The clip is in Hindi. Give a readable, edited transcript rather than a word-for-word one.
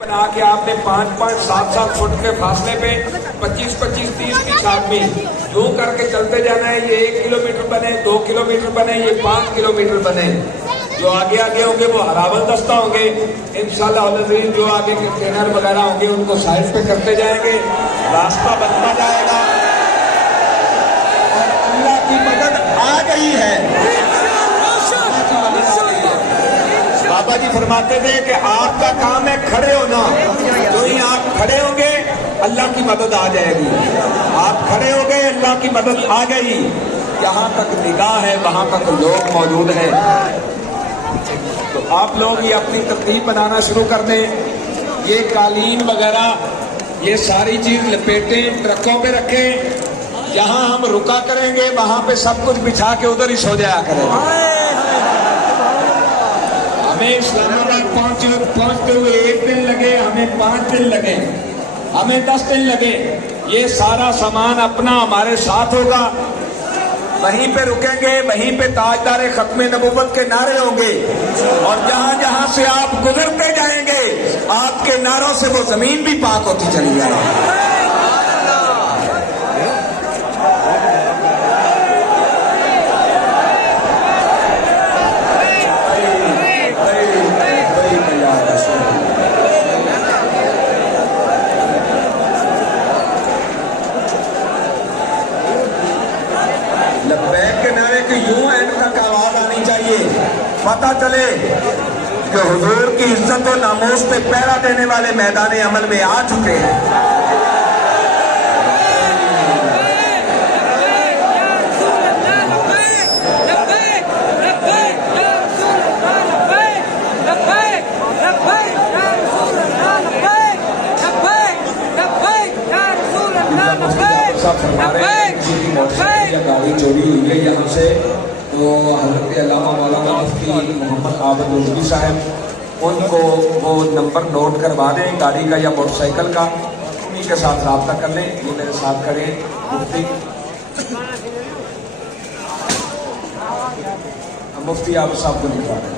बना के आपने 5-5, 7-7 फुट के फासले पे 25-25, 30-30 आदमी यूं करके चलते जाना है। ये 1 किलोमीटर बने, 2 किलोमीटर बने, ये 5 किलोमीटर बने। जो आगे आगे होंगे वो हरावल दस्ता होंगे इंशाल्लाह। जो आगे के ट्रेनर वगैरह होंगे उनको साइड पे करते जाएंगे, रास्ता बनता जाएगा और अल्लाह की मदद आ गई है। बाबा जी फरमाते थे कि आपका काम है खड़े होना, तो ही आप खड़े होंगे अल्लाह की मदद आ जाएगी। आप खड़े हो गए, अल्लाह की मदद आ गई। जहां तक निगाह है वहां तक लोग मौजूद हैं। तो आप लोग ये अपनी तरतीब बनाना शुरू कर दें। ये कालीन वगैरह ये सारी चीज लपेटें, ट्रकों पे रखें। जहां हम रुका करेंगे वहां पे सब कुछ बिछा के उधर ही सो जाया करेंगे। हमें इस्लामाबाद पहुंचते हुए 1 दिन लगे, हमें 5 दिन लगे, हमें 10 दिन लगे। ये सारा सामान अपना हमारे साथ होगा। वहीं पे रुकेंगे, वहीं पे ताजदारे खत्मे नबूवत के नारे होंगे और जहां जहां से आप गुजरते जाएंगे आपके नारों से वो जमीन भी पाक होती चली जाएगी। लब्बैक के नारे की यूं एंड तक आवाज आनी चाहिए, पता चले कि हुजूर की इज्जत और नामोस पे पहरा देने वाले मैदान अमल में आ चुके हैं। गाड़ी चोरी हुई है यहाँ से, तो हज़रत अल्लामा मौलाना मुफ्ती मोहम्मद आबद रिजवी साहब उनको वो नंबर नोट करवा दें गाड़ी का या मोटरसाइकिल का, उन्हीं के साथ रब्ता कर लें। ये मेरे साथ खड़े मुफ्ती आप साहब को लिखवा दें।